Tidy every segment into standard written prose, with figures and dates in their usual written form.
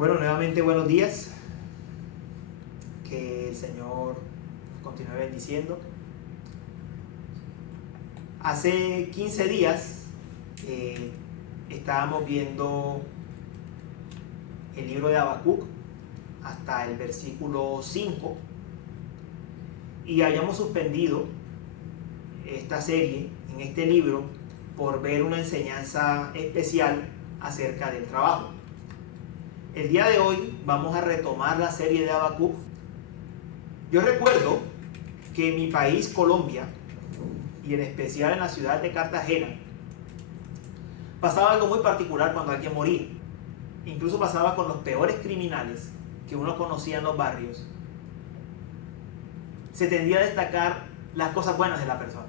Bueno, nuevamente buenos días. Que el Señor continúe bendiciendo. Hace 15 días estábamos viendo el libro de Habacuc hasta el versículo 5 y habíamos suspendido esta serie en este libro por ver una enseñanza especial acerca del trabajo. El día de hoy vamos a retomar la serie de Habacuc. Yo recuerdo que en mi país, Colombia, y en especial en la ciudad de Cartagena, pasaba algo muy particular cuando alguien moría. Incluso pasaba con los peores criminales que uno conocía en los barrios. Se tendía a destacar las cosas buenas de la persona.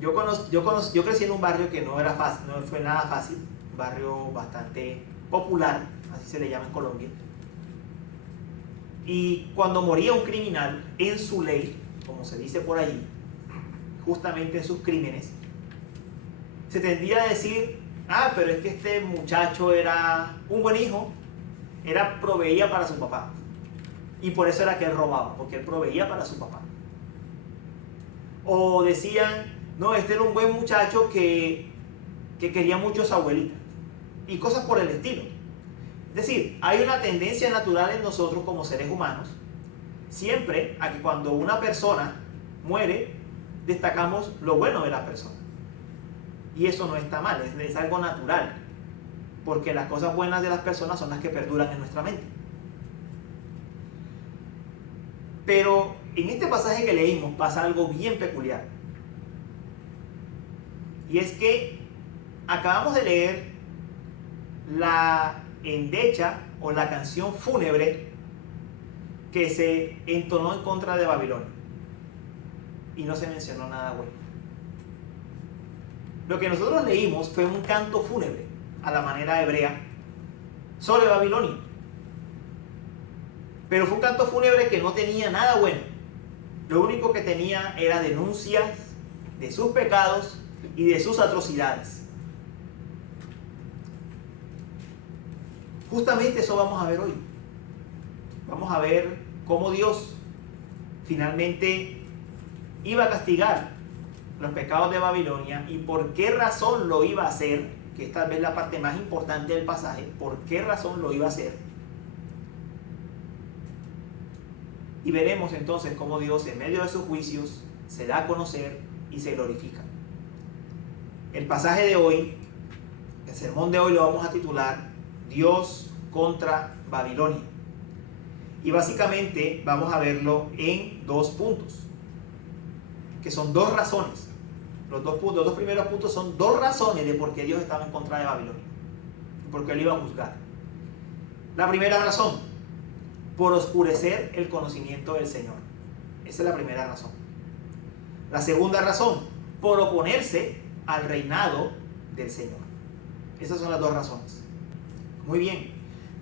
Yo crecí en un barrio que no era fácil, no fue nada fácil, un barrio bastante popular, así se le llama en Colombia. Y cuando moría un criminal, en su ley, como se dice por allí, justamente en sus crímenes, se tendía a decir: pero es que este muchacho era un buen hijo, proveía para su papá, y por eso era que él robaba, porque él proveía para su papá. O decían: no, este era un buen muchacho que quería mucho a su abuelita, y cosas por el estilo. Es decir, hay una tendencia natural en nosotros como seres humanos siempre a que cuando una persona muere, destacamos lo bueno de la persona. Y eso no está mal, es algo natural, porque las cosas buenas de las personas son las que perduran en nuestra mente. Pero en este pasaje que leímos pasa algo bien peculiar. Y es que acabamos de leer la endecha o la canción fúnebre que se entonó en contra de Babilonia. Y no se mencionó nada bueno. Lo que nosotros leímos fue un canto fúnebre a la manera hebrea sobre Babilonia. Pero fue un canto fúnebre que no tenía nada bueno. Lo único que tenía era denuncias de sus pecados y de sus atrocidades. Justamente eso vamos a ver hoy. Vamos a ver cómo Dios finalmente iba a castigar los pecados de Babilonia y por qué razón lo iba a hacer, que esta vez la parte más importante del pasaje, por qué razón lo iba a hacer. Y veremos entonces cómo Dios en medio de sus juicios se da a conocer y se glorifica. El pasaje de hoy, el sermón de hoy lo vamos a titular Dios contra Babilonia. Y básicamente vamos a verlo en dos puntos, que son dos razones. Los dos primeros puntos son dos razones de por qué Dios estaba en contra de Babilonia y por qué él iba a juzgar. La primera razón: por oscurecer el conocimiento del Señor. Esa es la primera razón. La segunda razón: por oponerse al reinado del Señor. Esas son las dos razones. Muy bien,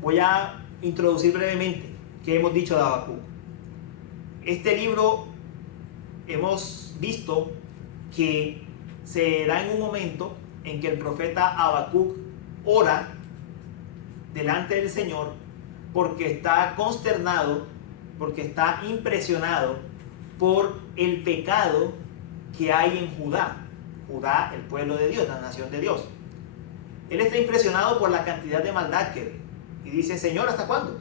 voy a introducir brevemente qué hemos dicho de Habacuc. Este libro hemos visto que se da en un momento en que el profeta Habacuc ora delante del Señor porque está consternado, porque está impresionado por el pecado que hay en Judá. Judá, el pueblo de Dios, la nación de Dios. Él está impresionado por la cantidad de maldad que ve. Y dice: Señor, ¿hasta cuándo?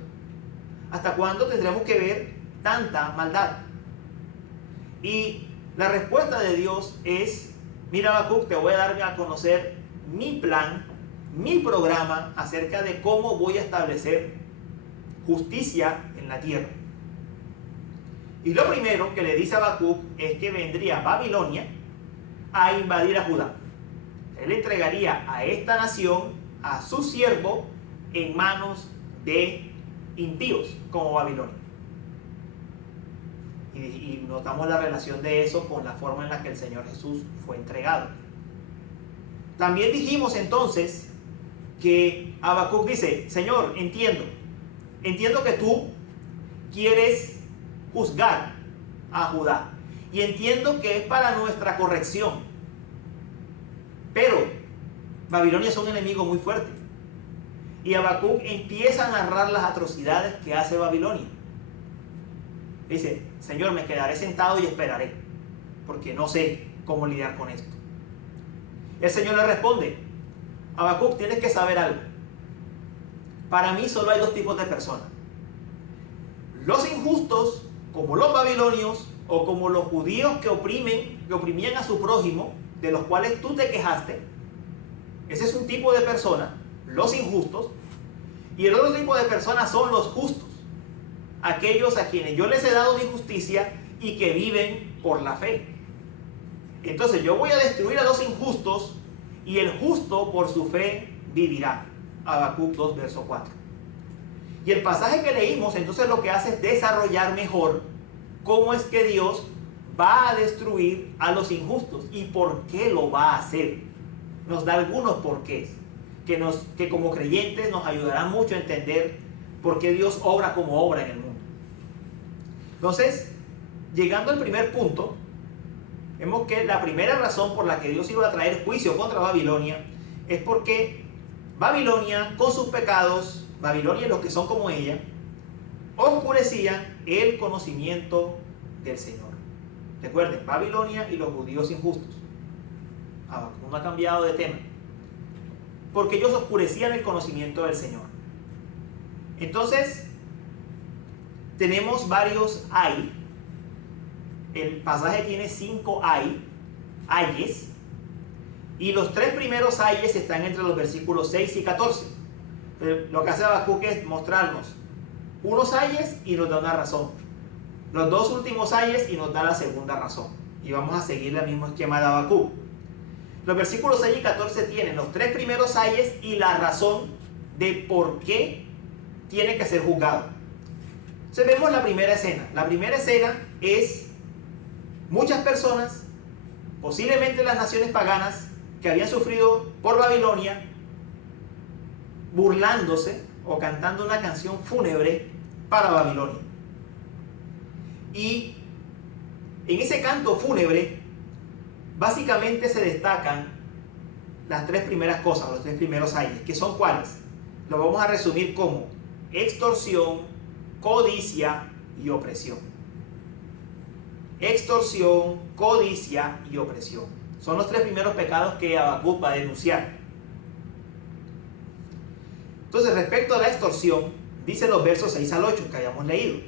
¿Hasta cuándo tendremos que ver tanta maldad? Y la respuesta de Dios es: mira, Habacuc, te voy a dar a conocer mi plan, mi programa acerca de cómo voy a establecer justicia en la tierra. Y lo primero que le dice a Habacuc es que vendría Babilonia a invadir a Judá. Él entregaría a esta nación, a su siervo, en manos de impíos como Babilonia. Y notamos la relación de eso con la forma en la que el Señor Jesús fue entregado. También dijimos entonces que Habacuc dice: Señor, entiendo que tú quieres juzgar a Judá y entiendo que es para nuestra corrección, pero Babilonia es un enemigo muy fuerte. Y Habacuc empieza a narrar las atrocidades que hace Babilonia. Dice, Señor, me quedaré sentado y esperaré, porque no sé cómo lidiar con esto. El Señor le responde, Habacuc, tienes que saber algo. Para mí solo hay dos tipos de personas. Los injustos, como los babilonios, o como los judíos que oprimían a su prójimo, de los cuales tú te quejaste. Ese es un tipo de persona, los injustos. Y el otro tipo de personas son los justos, aquellos a quienes yo les he dado mi justicia y que viven por la fe. Entonces yo voy a destruir a los injustos y el justo por su fe vivirá. Habacuc 2, verso 4. Y el pasaje que leímos entonces lo que hace es desarrollar mejor cómo es que Dios va a destruir a los injustos y por qué lo va a hacer. Nos da algunos porqués que como creyentes nos ayudarán mucho a entender por qué Dios obra como obra en el mundo. Entonces, llegando al primer punto, vemos que la primera razón por la que Dios iba a traer juicio contra Babilonia es porque Babilonia, con sus pecados, Babilonia y los que son como ella, oscurecían el conocimiento del Señor. Recuerden, Babilonia y los judíos injustos. No ha cambiado de tema. Porque ellos oscurecían el conocimiento del Señor. Entonces, tenemos varios ay. El pasaje tiene 5 ayes. Y los 3 primeros ayes están entre los versículos 6 y 14. Lo que hace Habacuc es mostrarnos unos ayes y nos da una razón. Los 2 últimos ayes y nos da la segunda razón. Y vamos a seguir el mismo esquema de Habacuc. Los versículos 6 y 14 tienen los 3 primeros ayes y la razón de por qué tiene que ser juzgado. Entonces vemos la primera escena. La primera escena es muchas personas, posiblemente las naciones paganas, que habían sufrido por Babilonia, burlándose o cantando una canción fúnebre para Babilonia. Y en ese canto fúnebre, básicamente se destacan las 3 primeras cosas, los 3 primeros ayes, que son cuáles. Lo vamos a resumir como extorsión, codicia y opresión. Extorsión, codicia y opresión. Son los 3 primeros pecados que Habacuc va a denunciar. Entonces, respecto a la extorsión, dice los versos 6 al 8 que habíamos leído.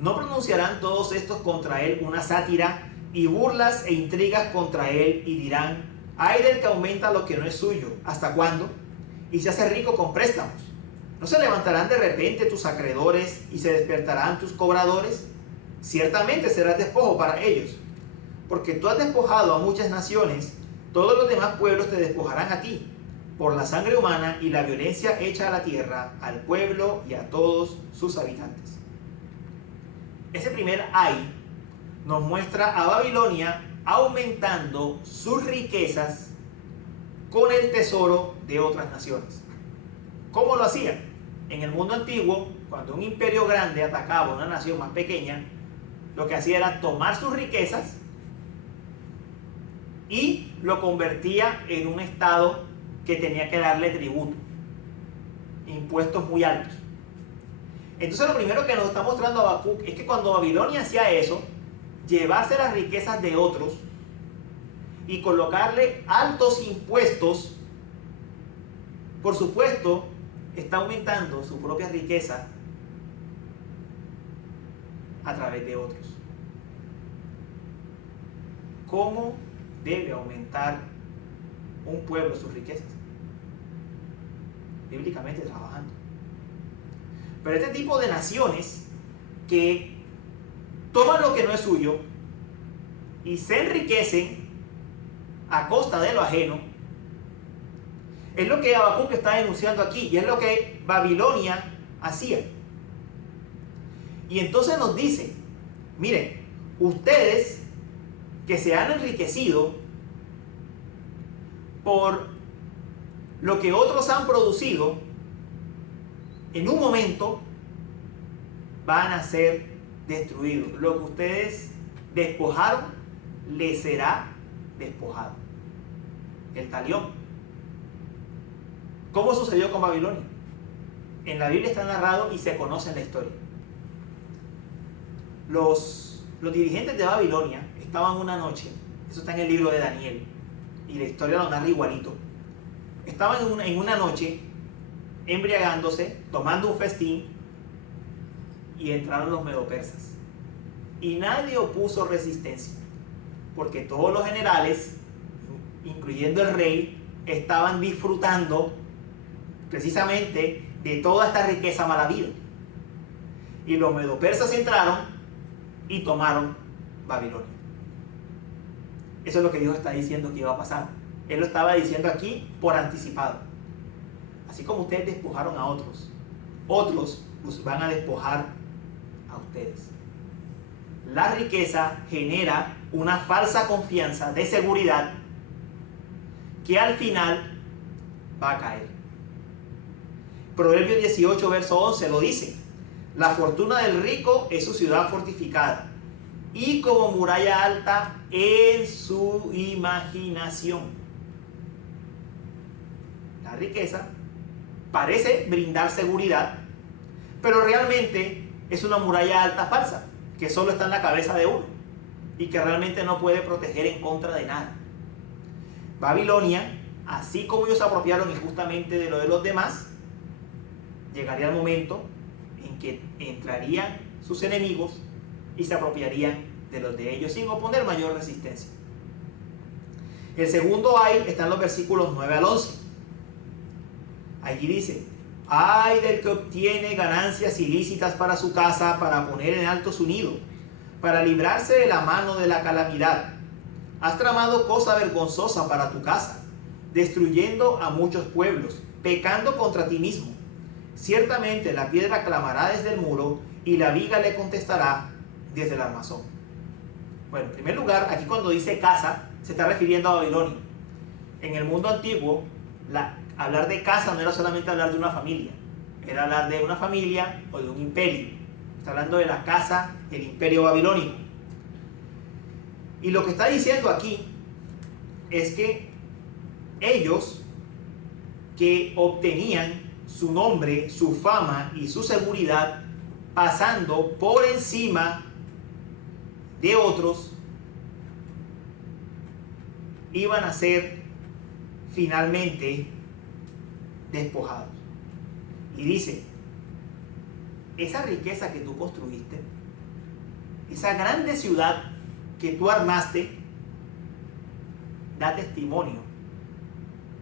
No pronunciarán todos estos contra él una sátira y burlas e intrigas contra él y dirán, ay del que aumenta lo que no es suyo, ¿hasta cuándo? Y se hace rico con préstamos. ¿No se levantarán de repente tus acreedores y se despertarán tus cobradores? Ciertamente serás despojo para ellos, porque tú has despojado a muchas naciones, todos los demás pueblos te despojarán a ti, por la sangre humana y la violencia hecha a la tierra, al pueblo y a todos sus habitantes. Ese primer ay nos muestra a Babilonia aumentando sus riquezas con el tesoro de otras naciones. ¿Cómo lo hacían? En el mundo antiguo, cuando un imperio grande atacaba a una nación más pequeña, lo que hacía era tomar sus riquezas y lo convertía en un estado que tenía que darle tributo, impuestos muy altos. Entonces lo primero que nos está mostrando Habacuc es que cuando Babilonia hacía eso, llevarse las riquezas de otros y colocarle altos impuestos, por supuesto, está aumentando su propia riqueza a través de otros. ¿Cómo debe aumentar un pueblo sus riquezas? Bíblicamente trabajando. Pero este tipo de naciones que toman lo que no es suyo y se enriquecen a costa de lo ajeno, es lo que Habacuc está denunciando aquí y es lo que Babilonia hacía. Y entonces nos dice, miren, ustedes que se han enriquecido por lo que otros han producido, en un momento van a ser destruidos. Lo que ustedes despojaron les será despojado. El talión. ¿Cómo sucedió con Babilonia? En la Biblia está narrado y se conoce en la historia. Los dirigentes de Babilonia estaban una noche, eso está en el libro de Daniel, y la historia lo narra igualito. Estaban en una noche embriagándose, tomando un festín, y entraron los medopersas. Y nadie opuso resistencia, porque todos los generales, incluyendo el rey, estaban disfrutando precisamente de toda esta riqueza maravilla. Y los medopersas entraron y tomaron Babilonia. Eso es lo que Dios está diciendo que iba a pasar. Él lo estaba diciendo aquí por anticipado. Así como ustedes despojaron a otros, otros los van a despojar a ustedes. La riqueza genera una falsa confianza de seguridad que al final va a caer. Proverbios 18, verso 11 lo dice: la fortuna del rico es su ciudad fortificada, y como muralla alta en su imaginación. La riqueza parece brindar seguridad, pero realmente es una muralla alta falsa, que solo está en la cabeza de uno, y que realmente no puede proteger en contra de nada. Babilonia, así como ellos se apropiaron injustamente de lo de los demás, llegaría el momento en que entrarían sus enemigos y se apropiarían de los de ellos sin oponer mayor resistencia. El segundo ay está en los versículos 9 al 11. Allí dice: ay del que obtiene ganancias ilícitas para su casa, para poner en alto su nido, para librarse de la mano de la calamidad. Has tramado cosa vergonzosa para tu casa, destruyendo a muchos pueblos, pecando contra ti mismo. Ciertamente la piedra clamará desde el muro y la viga le contestará desde el armazón. Bueno, en primer lugar, aquí cuando dice casa, se está refiriendo a Babilonia. En el mundo antiguo, hablar de casa no era solamente hablar de una familia, era hablar de una familia o de un imperio. Está hablando de la casa del imperio babilónico. Y lo que está diciendo aquí es que ellos que obtenían su nombre, su fama y su seguridad pasando por encima de otros, iban a ser finalmente despojados. Y dice: esa riqueza que tú construiste, esa grande ciudad que tú armaste, da testimonio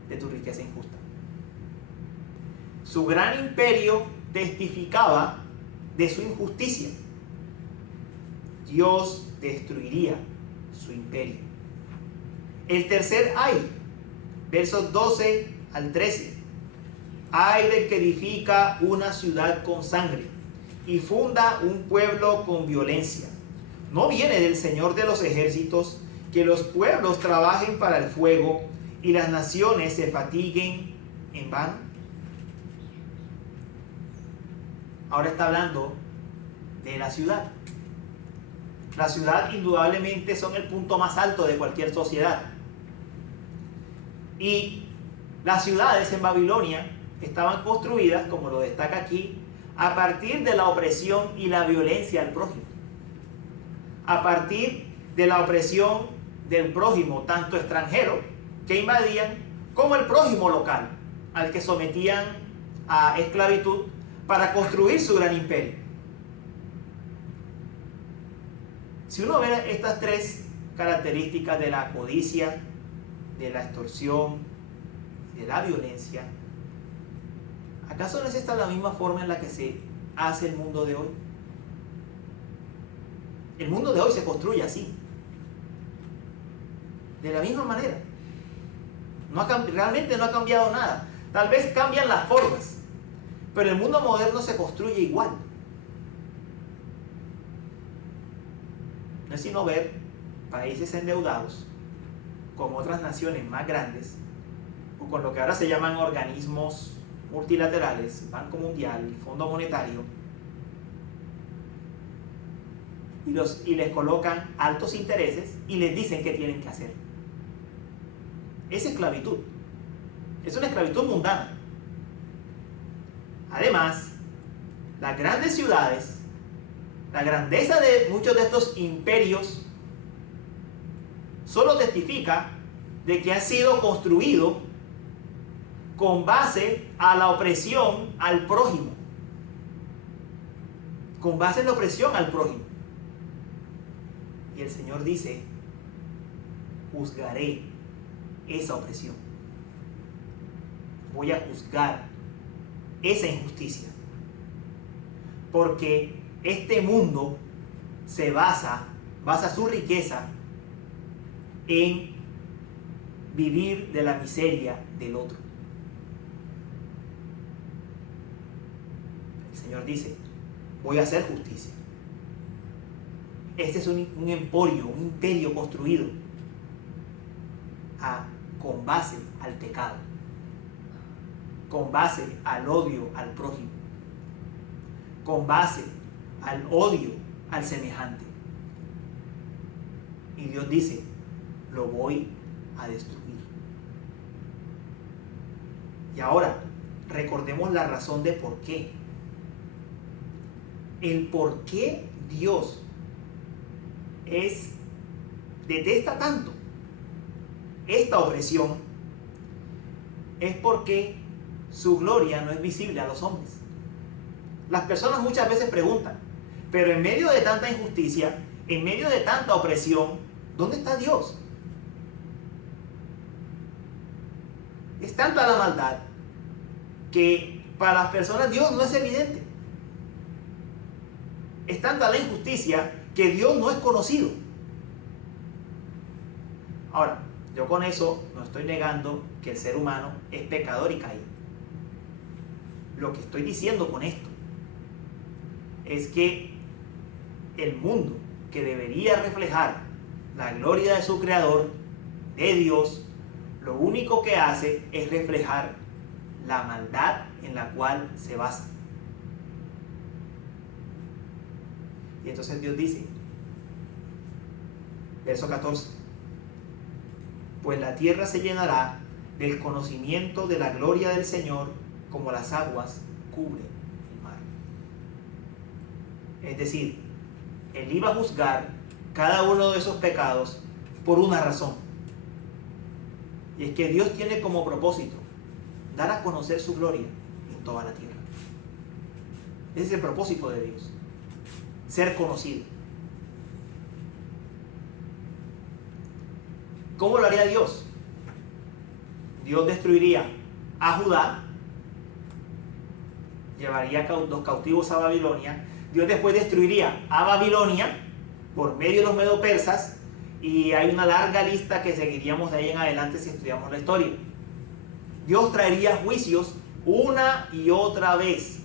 de tu riqueza injusta. Su gran imperio testificaba de su injusticia. Dios destruiría su imperio. El tercer ay, versos 12 al 13. Ay del que edifica una ciudad con sangre y funda un pueblo con violencia. ¿No viene del Señor de los ejércitos que los pueblos trabajen para el fuego y las naciones se fatiguen en vano? Ahora está hablando de la ciudad. La ciudad indudablemente son el punto más alto de cualquier sociedad. Y las ciudades en Babilonia estaban construidas, como lo destaca aquí, a partir de la opresión y la violencia al prójimo. A partir de la opresión del prójimo, tanto extranjero, que invadían, como el prójimo local, al que sometían a esclavitud para construir su gran imperio. Si uno ve estas tres características de la codicia, de la extorsión, de la violencia, ¿acaso no es esta la misma forma en la que se hace el mundo de hoy? El mundo de hoy se construye así, de la misma manera. Realmente no ha cambiado nada. Tal vez cambian las formas, pero el mundo moderno se construye igual. No es sino ver países endeudados con otras naciones más grandes, o con lo que ahora se llaman organismos multilaterales, Banco Mundial, Fondo Monetario, y les colocan altos intereses y les dicen qué tienen que hacer. Es esclavitud. Es una esclavitud mundana. Además, las grandes ciudades, la grandeza de muchos de estos imperios, solo testifica de que ha sido construido con base a la opresión al prójimo. Con base en la opresión al prójimo. Y el Señor dice, juzgaré esa opresión. Voy a juzgar esa injusticia. Porque este mundo se basa su riqueza en vivir de la miseria del otro. El Señor dice, voy a hacer justicia. Este es un emporio, un imperio construido con base al pecado, con base al odio al prójimo, con base al odio al semejante. Y Dios dice, lo voy a destruir. Y ahora, recordemos la razón de por qué. El por qué Dios detesta tanto esta opresión es porque su gloria no es visible a los hombres. Las personas muchas veces preguntan, pero en medio de tanta injusticia, en medio de tanta opresión, ¿dónde está Dios? Es tanta la maldad que para las personas Dios no es evidente. Es tanta la injusticia que Dios no es conocido. Ahora, yo con eso no estoy negando que el ser humano es pecador y caído. Lo que estoy diciendo con esto es que el mundo que debería reflejar la gloria de su creador, de Dios, lo único que hace es reflejar la maldad en la cual se basa. Y entonces Dios dice, verso 14, pues la tierra se llenará del conocimiento de la gloria del Señor como las aguas cubren el mar. Es decir, Él iba a juzgar cada uno de esos pecados por una razón. Y es que Dios tiene como propósito dar a conocer su gloria en toda la tierra. Ese es el propósito de Dios. Ser conocido. ¿Cómo lo haría Dios? Dios destruiría a Judá, llevaría los cautivos a Babilonia. Dios después destruiría a Babilonia por medio de los medo-persas, y hay una larga lista que seguiríamos de ahí en adelante si estudiamos la historia. Dios traería juicios una y otra vez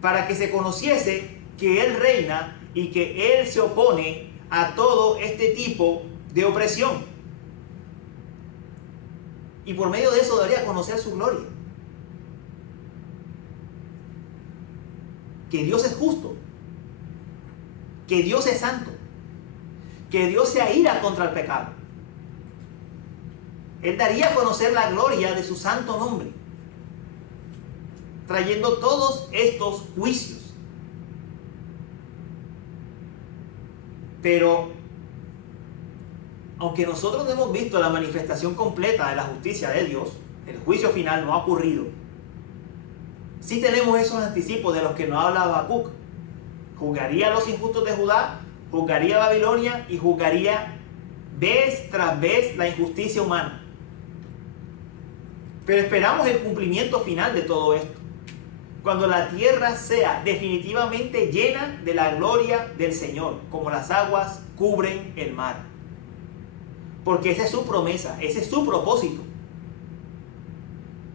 para que se conociese que Él reina y que Él se opone a todo este tipo de opresión. Y por medio de eso daría a conocer su gloria. Que Dios es justo, que Dios es santo, que Dios se aira contra el pecado. Él daría a conocer la gloria de su santo nombre, trayendo todos estos juicios. Pero, aunque nosotros no hemos visto la manifestación completa de la justicia de Dios, el juicio final no ha ocurrido, sí tenemos esos anticipos de los que nos habla Habacuc. Juzgaría a los injustos de Judá, juzgaría a Babilonia y juzgaría vez tras vez la injusticia humana. Pero esperamos el cumplimiento final de todo esto, cuando la tierra sea definitivamente llena de la gloria del Señor, como las aguas cubren el mar. Porque esa es su promesa, ese es su propósito.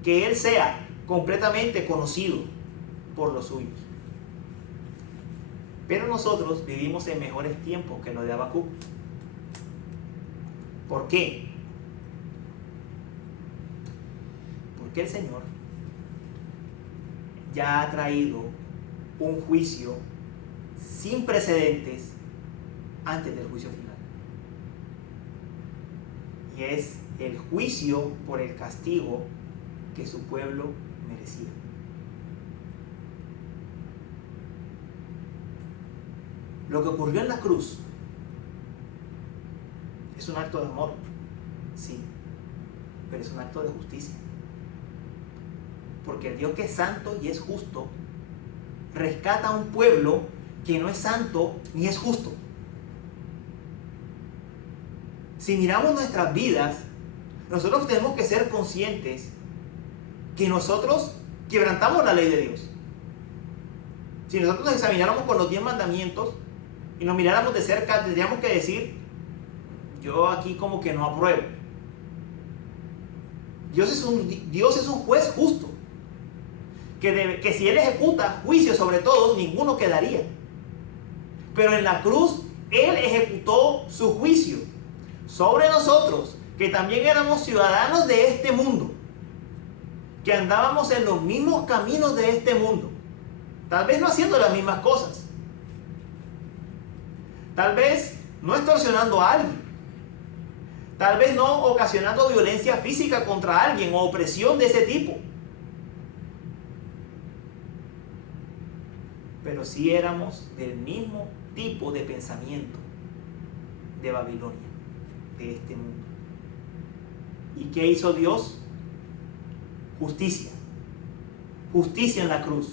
Que Él sea completamente conocido por los suyos. Pero nosotros vivimos en mejores tiempos que los de Habacuc. ¿Por qué? Porque el Señor ya ha traído un juicio sin precedentes antes del juicio final. Y es el juicio por el castigo que su pueblo merecía. Lo que ocurrió en la cruz es un acto de amor, sí, pero es un acto de justicia. Porque el Dios que es santo y es justo rescata a un pueblo que no es santo ni es justo. Si miramos nuestras vidas, nosotros tenemos que ser conscientes que nosotros quebrantamos la ley de Dios. Si nosotros nos examináramos con los 10 mandamientos y nos miráramos de cerca, tendríamos que decir, yo aquí como que no apruebo. Dios es un juez justo, que si Él ejecuta juicio sobre todos, ninguno quedaría. Pero en la cruz, Él ejecutó su juicio sobre nosotros, que también éramos ciudadanos de este mundo, que andábamos en los mismos caminos de este mundo, tal vez no haciendo las mismas cosas, tal vez no extorsionando a alguien, tal vez no ocasionando violencia física contra alguien o opresión de ese tipo, pero sí éramos del mismo tipo de pensamiento de Babilonia, de este mundo. ¿Y qué hizo Dios? Justicia. Justicia en la cruz.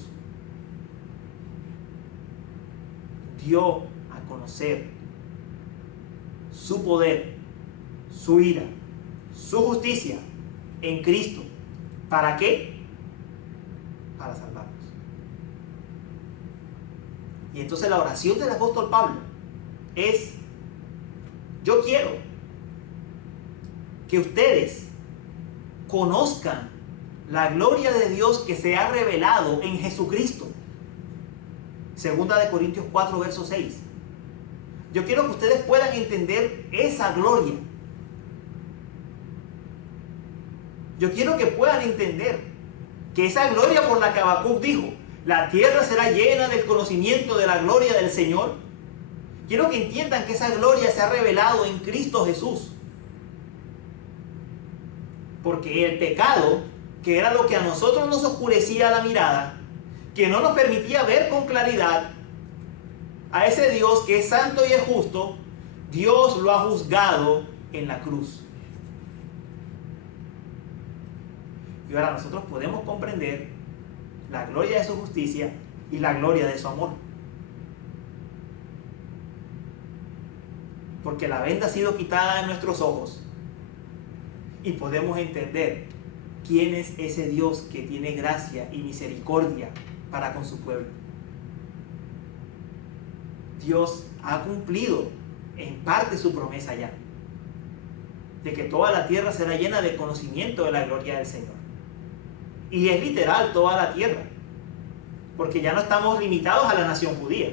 Dio a conocer su poder, su ira, su justicia en Cristo. ¿Para qué? Para salvarnos. Y entonces la oración del apóstol Pablo es: yo quiero que ustedes conozcan la gloria de Dios que se ha revelado en Jesucristo. Segunda de Corintios 4, verso 6. Yo quiero que ustedes puedan entender esa gloria. Yo quiero que puedan entender que esa gloria por la que Habacuc dijo, la tierra será llena del conocimiento de la gloria del Señor. Quiero que entiendan que esa gloria se ha revelado en Cristo Jesús. Porque el pecado, que era lo que a nosotros nos oscurecía la mirada, que no nos permitía ver con claridad a ese Dios que es santo y es justo, Dios lo ha juzgado en la cruz. Y ahora nosotros podemos comprender la gloria de su justicia y la gloria de su amor. Porque la venda ha sido quitada de nuestros ojos y podemos entender quién es ese Dios que tiene gracia y misericordia para con su pueblo. Dios ha cumplido en parte su promesa ya, de que toda la tierra será llena de conocimiento de la gloria del Señor. Y es literal toda la tierra, porque ya no estamos limitados a la nación judía.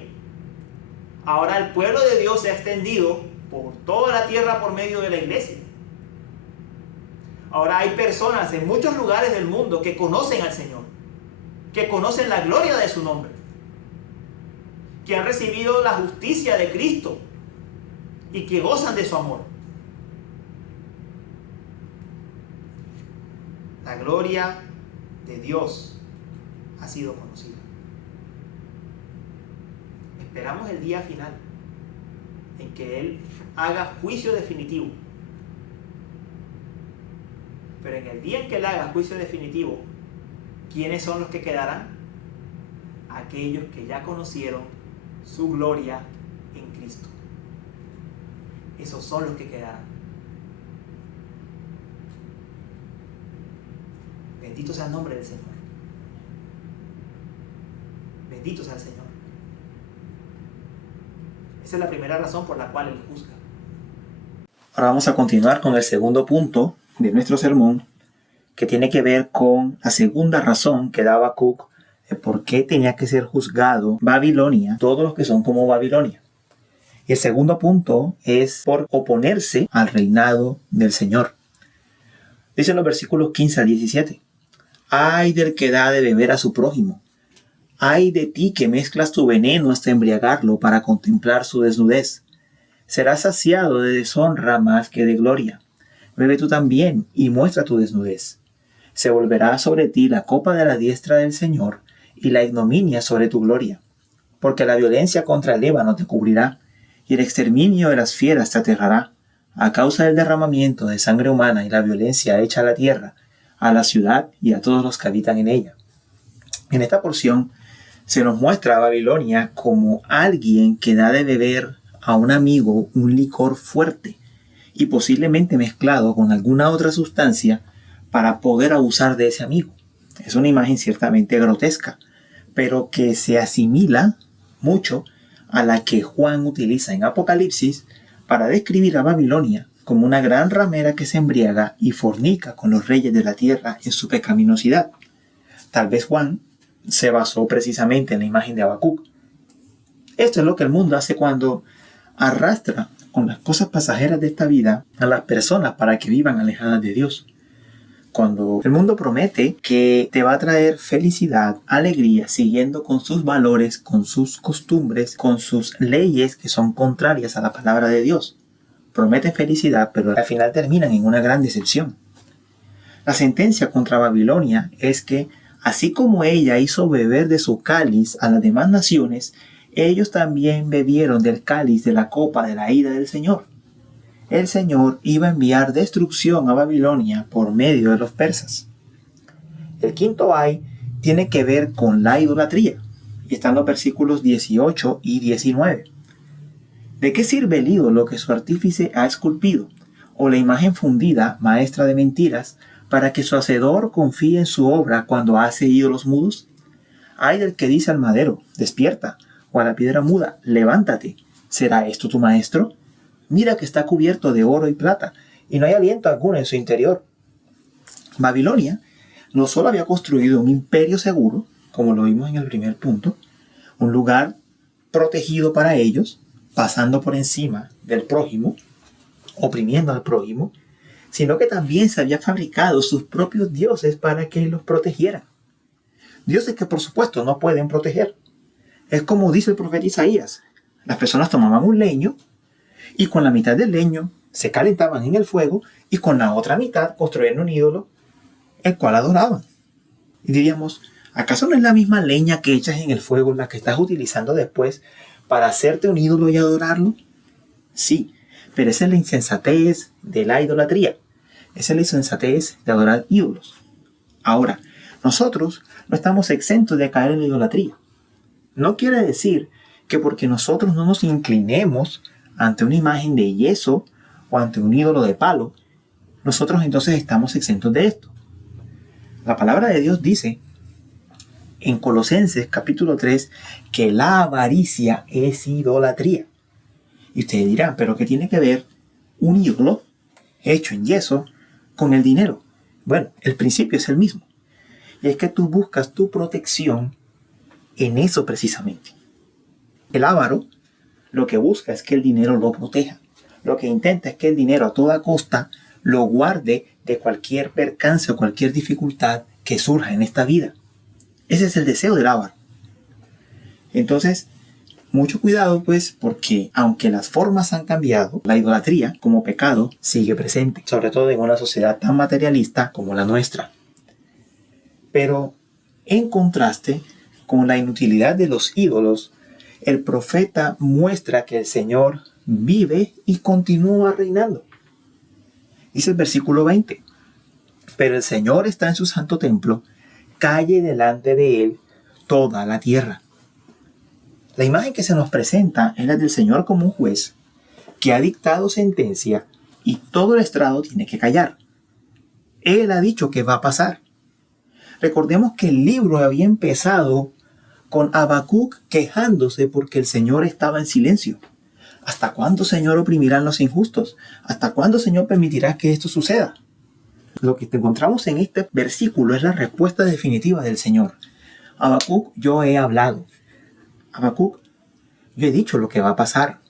Ahora el pueblo de Dios se ha extendido por toda la tierra por medio de la iglesia. Ahora hay personas en muchos lugares del mundo que conocen al Señor, que conocen la gloria de su nombre, que han recibido la justicia de Cristo y que gozan de su amor. La gloria de Dios ha sido conocida. Esperamos el día final en que Él haga juicio definitivo. Pero en el día en que Él haga juicio definitivo, ¿quiénes son los que quedarán? Aquellos que ya conocieron su gloria en Cristo. Esos son los que quedarán. Bendito sea el nombre del Señor. Bendito sea el Señor. Esa es la primera razón por la cual Él juzga. Ahora vamos a continuar con el segundo punto de nuestro sermón, que tiene que ver con la segunda razón que da Habacuc de por qué tenía que ser juzgado Babilonia, todos los que son como Babilonia. Y el segundo punto es por oponerse al reinado del Señor. Dice en los versículos 15 al 17: Ay del que da de beber a su prójimo, ay de ti que mezclas tu veneno hasta embriagarlo para contemplar su desnudez. Serás saciado de deshonra más que de gloria. Bebe tú también y muestra tu desnudez. Se volverá sobre ti la copa de la diestra del Señor y la ignominia sobre tu gloria. porque la violencia contra el Líbano te cubrirá, y el exterminio de las fieras te aterrará, a causa del derramamiento de sangre humana y la violencia hecha a la tierra, a la ciudad y a todos los que habitan en ella. En esta porción se nos muestra a Babilonia como alguien que da de beber a un amigo un licor fuerte y posiblemente mezclado con alguna otra sustancia para poder abusar de ese amigo. Es una imagen ciertamente grotesca, pero que se asimila mucho a la que Juan utiliza en Apocalipsis para describir a Babilonia como una gran ramera que se embriaga y fornica con los reyes de la tierra en su pecaminosidad. Tal vez Juan se basó precisamente en la imagen de Habacuc. Esto es lo que el mundo hace cuando arrastra con las cosas pasajeras de esta vida a las personas para que vivan alejadas de Dios. Cuando el mundo promete que te va a traer felicidad, alegría, siguiendo con sus valores, con sus costumbres, con sus leyes que son contrarias a la palabra de Dios. Promete felicidad, pero al final terminan en una gran decepción. La sentencia contra Babilonia es que, así como ella hizo beber de su cáliz a las demás naciones, ellos también bebieron del cáliz de la copa de la ira del Señor. El Señor iba a enviar destrucción a Babilonia por medio de los persas. El quinto ay tiene que ver con la idolatría, y están los versículos 18 y 19. ¿De qué sirve el ídolo que su artífice ha esculpido, o la imagen fundida, maestra de mentiras, para que su hacedor confíe en su obra cuando hace ídolos mudos? Ay del que dice al madero, despierta, o a la piedra muda, levántate. ¿Será esto tu maestro? Mira que está cubierto de oro y plata, y no hay aliento alguno en su interior. Babilonia no solo había construido un imperio seguro, como lo vimos en el primer punto, un lugar protegido para ellos, pasando por encima del prójimo, oprimiendo al prójimo, sino que también se había fabricado sus propios dioses para que los protegieran. Dioses que por supuesto no pueden proteger. Es como dice el profeta Isaías, las personas tomaban un leño y con la mitad del leño se calentaban en el fuego y con la otra mitad construían un ídolo el cual adoraban. Y diríamos, ¿acaso no es la misma leña que echas en el fuego la que estás utilizando después para hacerte un ídolo y adorarlo? Sí, pero esa es la insensatez de la idolatría. Esa es la insensatez de adorar ídolos. Ahora, nosotros no estamos exentos de caer en la idolatría. No quiere decir que porque nosotros no nos inclinemos ante una imagen de yeso o ante un ídolo de palo, nosotros entonces estamos exentos de esto. La palabra de Dios dice en Colosenses capítulo 3 que la avaricia es idolatría. Y ustedes dirán, ¿pero qué tiene que ver un ídolo hecho en yeso con el dinero? Bueno, el principio es el mismo. Y es que tú buscas tu protección en eso precisamente. El avaro lo que busca es que el dinero lo proteja. Lo que intenta es que el dinero a toda costa lo guarde de cualquier percance o cualquier dificultad que surja en esta vida. Ese es el deseo del avaro. Entonces, mucho cuidado pues, porque aunque las formas han cambiado, la idolatría como pecado sigue presente, sobre todo en una sociedad tan materialista como la nuestra. Pero en contraste con la inutilidad de los ídolos, el profeta muestra que el Señor vive y continúa reinando. Dice el versículo 20, pero el Señor está en su santo templo, calle delante de él toda la tierra. La imagen que se nos presenta es la del Señor como un juez que ha dictado sentencia y todo el estrado tiene que callar. Él ha dicho que va a pasar. Recordemos que el libro había empezado con Habacuc quejándose porque el Señor estaba en silencio. ¿Hasta cuándo, Señor, oprimirán los injustos? ¿Hasta cuándo, Señor, permitirás que esto suceda? Lo que encontramos en este versículo es la respuesta definitiva del Señor. Habacuc, yo he hablado. Habacuc, yo he dicho lo que va a pasar.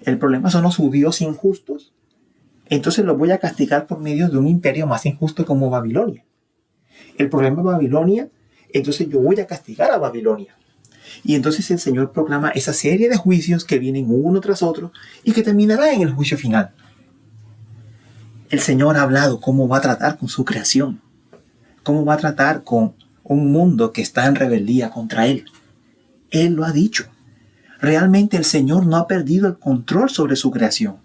El problema son los judíos injustos. Entonces los voy a castigar por medio de un imperio más injusto como Babilonia. El problema es Babilonia, entonces yo voy a castigar a Babilonia. Y entonces el Señor proclama esa serie de juicios que vienen uno tras otro y que terminará en el juicio final. El Señor ha hablado cómo va a tratar con su creación, cómo va a tratar con un mundo que está en rebeldía contra Él. Él lo ha dicho. Realmente el Señor no ha perdido el control sobre su creación.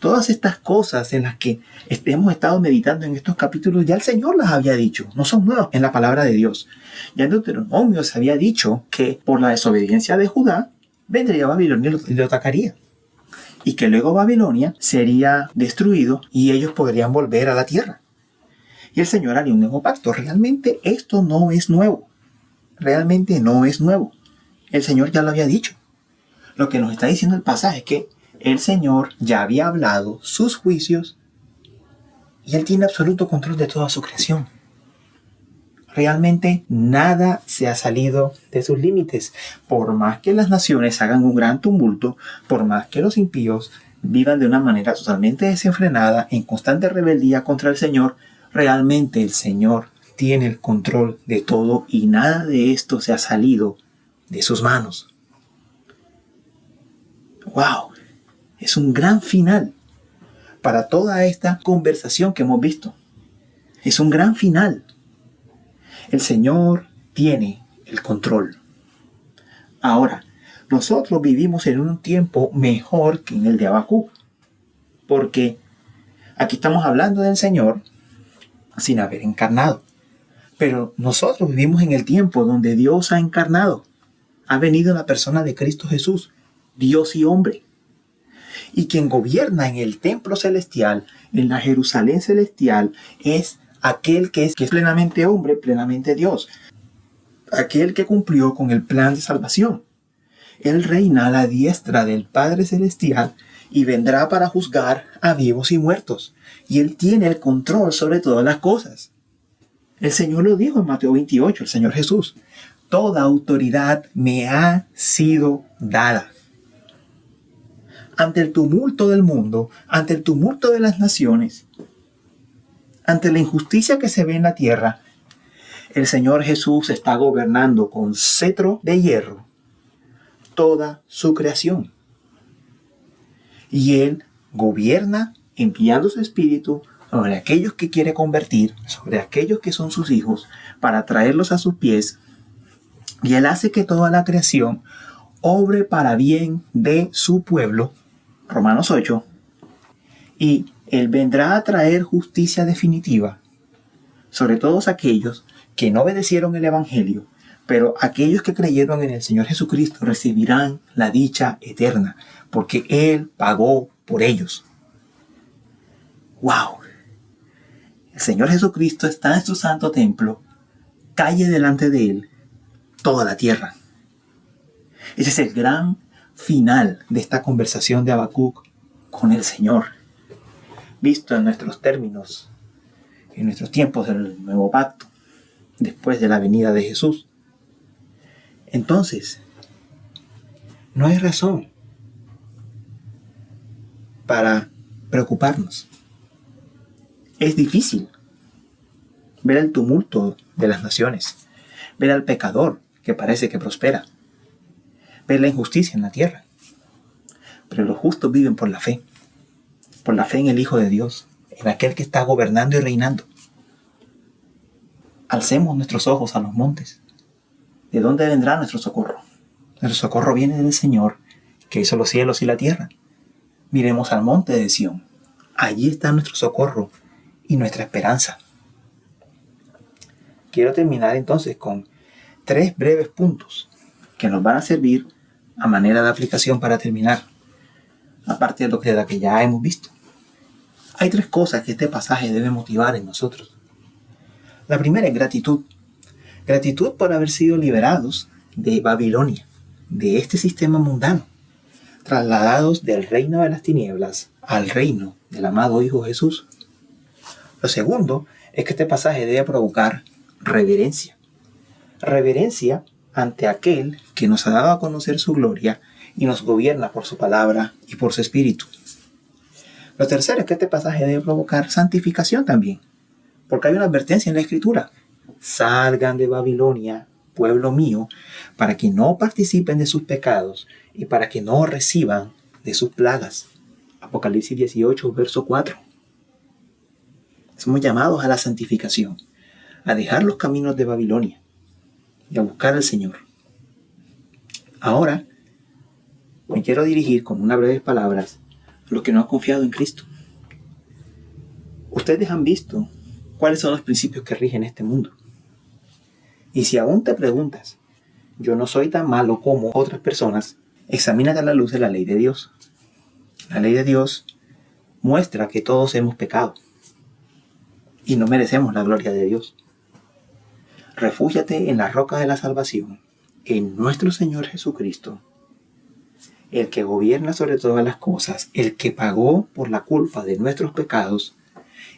Todas estas cosas en las que hemos estado meditando en estos capítulos, ya el Señor las había dicho, no son nuevas en la palabra de Dios. Ya en Deuteronomio se había dicho que por la desobediencia de Judá, vendría Babilonia y lo atacaría. Y que luego Babilonia sería destruido y ellos podrían volver a la tierra. Y el Señor haría un nuevo pacto. Realmente esto no es nuevo. Realmente no es nuevo. El Señor ya lo había dicho. Lo que nos está diciendo el pasaje es que el Señor ya había hablado sus juicios y Él tiene absoluto control de toda su creación. Realmente nada se ha salido de sus límites. Por más que las naciones hagan un gran tumulto, por más que los impíos vivan de una manera totalmente desenfrenada, en constante rebeldía contra el Señor, realmente el Señor tiene el control de todo y nada de esto se ha salido de sus manos. ¡Wow! Es un gran final para toda esta conversación que hemos visto. Es un gran final. El Señor tiene el control. Ahora, nosotros vivimos en un tiempo mejor que en el de Habacuc, porque aquí estamos hablando del Señor sin haber encarnado. Pero nosotros vivimos en el tiempo donde Dios ha encarnado. Ha venido en la persona de Cristo Jesús, Dios y hombre. Y quien gobierna en el templo celestial, en la Jerusalén celestial, es aquel que es plenamente hombre, plenamente Dios. Aquel que cumplió con el plan de salvación. Él reina a la diestra del Padre Celestial y vendrá para juzgar a vivos y muertos. Y Él tiene el control sobre todas las cosas. El Señor lo dijo en Mateo 28, el Señor Jesús. Toda autoridad me ha sido dada. Ante el tumulto del mundo, ante el tumulto de las naciones, ante la injusticia que se ve en la tierra, el Señor Jesús está gobernando con cetro de hierro toda su creación. Y Él gobierna enviando su Espíritu sobre aquellos que quiere convertir, sobre aquellos que son sus hijos, para traerlos a sus pies. Y Él hace que toda la creación obre para bien de su pueblo, Romanos 8, y Él vendrá a traer justicia definitiva sobre todos aquellos que no obedecieron el Evangelio, pero aquellos que creyeron en el Señor Jesucristo recibirán la dicha eterna, porque Él pagó por ellos. ¡Wow! El Señor Jesucristo está en su santo templo, calle delante de Él toda la tierra. Ese es el gran final de esta conversación de Habacuc con el Señor, visto en nuestros términos, en nuestros tiempos del nuevo pacto, después de la venida de Jesús. Entonces, no hay razón para preocuparnos. Es difícil ver el tumulto de las naciones, ver al pecador que parece que prospera, ver la injusticia en la tierra. Pero los justos viven por la fe en el Hijo de Dios, en aquel que está gobernando y reinando. Alcemos nuestros ojos a los montes. ¿De dónde vendrá nuestro socorro? Nuestro socorro viene del Señor, que hizo los cielos y la tierra. Miremos al monte de Sión. Allí está nuestro socorro y nuestra esperanza. Quiero terminar entonces con 3 breves puntos que nos van a servir a manera de aplicación para terminar, aparte de lo que ya hemos visto. Hay 3 cosas que este pasaje debe motivar en nosotros. La primera es gratitud. Gratitud por haber sido liberados de Babilonia, de este sistema mundano, trasladados del reino de las tinieblas al reino del amado Hijo Jesús. Lo segundo es que este pasaje debe provocar reverencia. Reverencia ante aquel que nos ha dado a conocer su gloria y nos gobierna por su palabra y por su espíritu. Lo tercero es que este pasaje debe provocar santificación también, porque hay una advertencia en la Escritura. Salgan de Babilonia, pueblo mío, para que no participen de sus pecados y para que no reciban de sus plagas. Apocalipsis 18, verso 4. Somos llamados a la santificación, a dejar los caminos de Babilonia y a buscar al Señor. Ahora me quiero dirigir con unas breves palabras a los que no han confiado en Cristo. Ustedes han visto cuáles son los principios que rigen este mundo. Y si aún te preguntas, yo no soy tan malo como otras personas, examínate a la luz de la ley de Dios. La ley de Dios muestra que todos hemos pecado y no merecemos la gloria de Dios. Refúgiate en la roca de la salvación, en nuestro Señor Jesucristo, el que gobierna sobre todas las cosas, el que pagó por la culpa de nuestros pecados,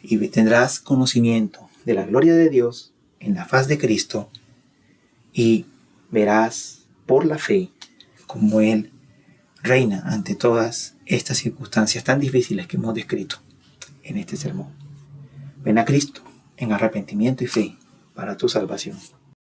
y tendrás conocimiento de la gloria de Dios en la faz de Cristo, y verás por la fe cómo Él reina ante todas estas circunstancias tan difíciles que hemos descrito en este sermón. Ven a Cristo en arrepentimiento y fe para tu salvación.